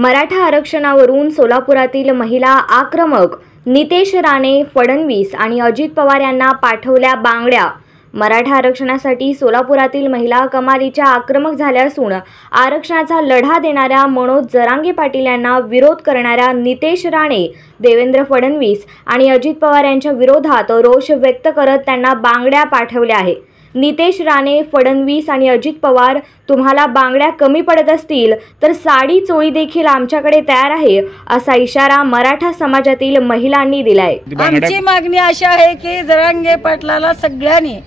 मराठा आरक्षणावरून सोलापुरातील महिला आक्रमक, नितेश राणे, फडणवीस आणि अजित पवार यांना पाठवल्या बांगड्या। मराठा आरक्षणासाठी सोलापुरातील महिला कमालीच्या आक्रमक झाल्या असून आरक्षणाचा लढा देणाऱ्या मनोज जरांगे पाटील यांना विरोध करणाऱ्या नितेश राणे, देवेंद्र फडणवीस आणि अजित पवार यांच्या विरोधात रोष व्यक्त करत त्यांना बांगड्या पाठवल्या आहे। नितेश राणे, फडणवीस आणि अजित पवार, तुम्हाला बांगड्या कमी पडत असतील तर साडी चोळी देखील आमच्याकडे तयार आहे, असा इशारा मराठा समाजातील महिलांनी दिलाय। आमची मागणी अशी आहे की जरांगे पाटलाला सगळ्यांनी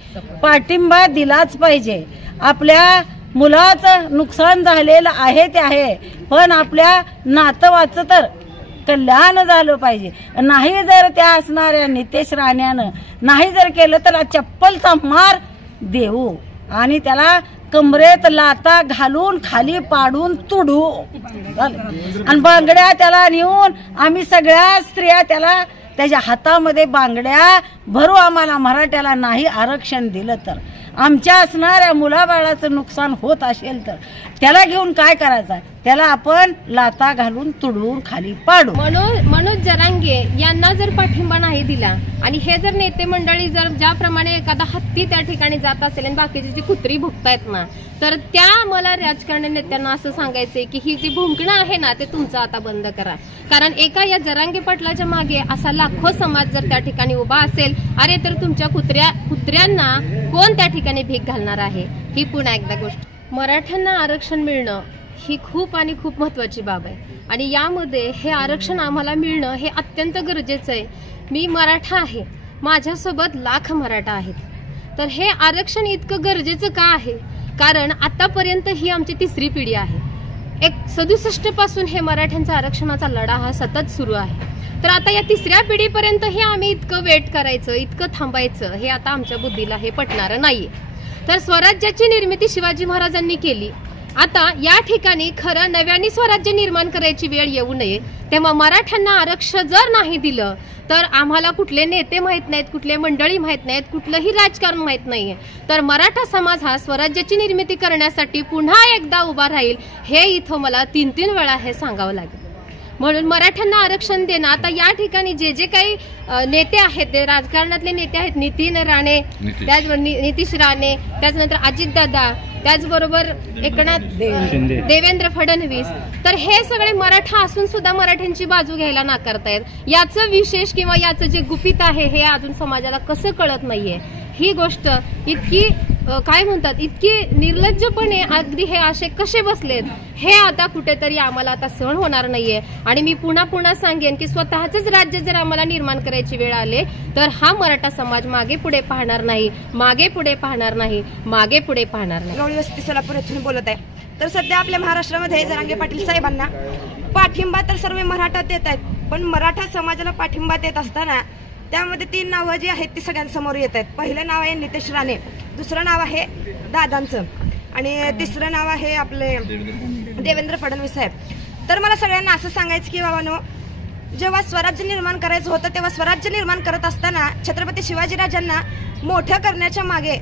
पाठिंबा दिलाच पाहिजे। आपल्या मुलाचं नुकसान झालेलं आहे ते आहे, पण आपल्या नातवाचं तर कल्याण झालं पाहिजे। नाही जर त्या असणाऱ्या नितेश राण्यानं नाही जर केलं तर चप्पलचा मार देऊ आणि त्याला कमरेत लाता घालून खाली पाडून तुडू आणि बांगड्या त्याला नेऊन आम्ही सगळ्या स्त्रिया त्याला त्याच्या हातामध्ये बांगड्या भरू। आम्हाला मराठ्याला नाही आरक्षण दिलं तर आमच्या असणाऱ्या मुलाबाळाचं नुकसान होत असेल तर त्याला घेऊन काय करायचं, त्याला आपण लाता घालून तुडवून खाली पाडू। मनोज जरांगे यांना जर पाठिंबा नाही दिला आणि हे जर नेते मंडळी जर ज्याप्रमाणे एखादा हत्ती त्या ठिकाणी जात असेल आणि बाकीची जी कुत्री भुकतायत ना, तर त्या मला राजकारणी नेत्यांना असं सांगायचंय की ही जी भुंकणं आहे ना ते तुमचं आता बंद करा। कारण एका या जरांगे पाटलाच्या मागे असा लाखो समाज जर त्या ठिकाणी उभा असेल, अरे तर तुमच्या कुत्र्यांना कोण त्या ठिकाणी भीक घालणार आहे। ही पुन्हा एकदा गोष्ट, मराठ्यांना आरक्षण मिळणं ही खूप आणि खूप महत्वाची बाब आहे आणि यामध्ये हे आरक्षण आम्हाला मिळणं हे अत्यंत गरजेचं आहे। मी मराठा आहे, माझ्यासोबत लाख मराठा आहेत, तर हे आरक्षण इतकं गरजेचं का आहे? कारण आतापर्यंत ही आमची तिसरी पिढी आहे। 67 पासून हे मराठ्यांचा आरक्षणाचा लढा हा सतत सुरू आहे, तर आता या तिसऱ्या पिढीपर्यंत हे आम्ही इतकं वेट करायचं, इतकं थांबायचं, हे आता आमच्या बुद्धीला हे पटणारं नाहीये। तर स्वराज्याची निर्मिती शिवाजी महाराजांनी केली, आता या ठिकाणी खरं नव्याने स्वराज्य निर्माण करायची वेळ येऊ नये, तेव्हा मराठ्यांना आरक्षण जर नाही दिलं तर आम्हाला कुठले नेते माहित नाहीत, कुठले मंडळी माहित नाहीत, कुठलंही राजकारण माहित नाहीये, तर मराठा समाज हा स्वराज्याची निर्मिती करण्यासाठी पुन्हा एकदा उभा राहील, हे इथं मला 3 वेळा हे सांगावं लागेल। म्हणून मराठ्यांना आरक्षण देणं, आता या ठिकाणी जे जे काही नेते आहेत ते राजकारणातले नेते आहेत, नितीश राणे, त्याच्यानंतर अजितदादा, त्याचबरोबर एकनाथ देवेंद्र फडणवीस, तर हे सगळे मराठा असून सुद्धा मराठ्यांची बाजू घ्यायला नाकारतायत। याचं विशेष किंवा याचं जे गुपित आहे हे अजून समाजाला कसं कळत नाहीये। ही गोष्ट इतकी काय म्हणतात, इतकी निर्लज्जपणे अगदी हे असे कसे बसलेत, हे आता कुठेतरी आम्हाला आता सहन होणार नाहीये। आणि मी पुन्हा सांगेन की स्वतःच राज्य जर आम्हाला निर्माण करायची वेळ आले तर हा मराठा समाज मागे पुढे पाहणार नाही, मागे पुढे पाहणार नाही, मागे पुढे पाहणार नाही। गवळी वस्ती सोलापूर येथून बोलत आहे। तर सध्या आपल्या महाराष्ट्रामध्ये जरांगे पाटील साहेबांना पाठिंबा तर सर्व मराठा देत आहेत, पण मराठा समाजाला पाठिंबा देत असताना त्यामध्ये 3 नावं जी आहेत ती सगळ्यांसमोर येत आहेत। पहिलं नाव आहे नितेश राणे, दुसरं नाव आहे दादांचं आणि तिसरं नाव आहे आपले देवेंद्र फडणवीस साहेब। तर मला सगळ्यांना असं सांगायचं की बाबांनो, जेव्हा स्वराज्य निर्माण करायचं होतं तेव्हा स्वराज्य निर्माण करत असताना छत्रपती शिवाजीराजांना मोठं करण्याच्या मागे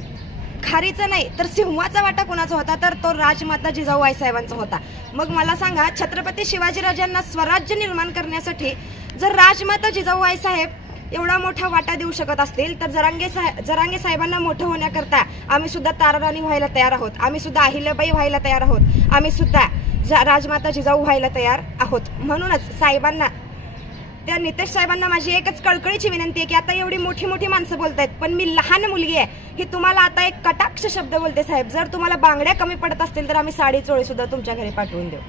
खारीचा नाही तर सिंहाचा वाटा कोणाचा होता, तर तो राजमाता जिजाऊबाई साहेबांचा होता। मग मला सांगा, छत्रपती शिवाजीराजांना स्वराज्य निर्माण करण्यासाठी जर राजमाता जिजाऊबाई साहेब एवढा मोठा वाटा देऊ शकत असतील तर जरांगे साहेबांना मोठं होण्याकरता आम्ही सुद्धा ताराराणी व्हायला तयार आहोत, आम्ही सुद्धा अहिल्याबाई व्हायला तयार आहोत, आम्ही सुद्धा राजमाता जिजाऊ व्हायला तयार आहोत। म्हणूनच साहेबांना, त्या नितेश साहेबांना माझी एकच कळकळीची विनंती आहे की आता एवढी मोठी मोठी माणसं बोलतायत, पण मी लहान मुलगी आहे, ही तुम्हाला आता एक कटाक्ष शब्द बोलते साहेब, जर तुम्हाला बांगड्या कमी पडत असतील तर आम्ही साडी चोळी सुद्धा तुमच्या घरी पाठवून देऊ।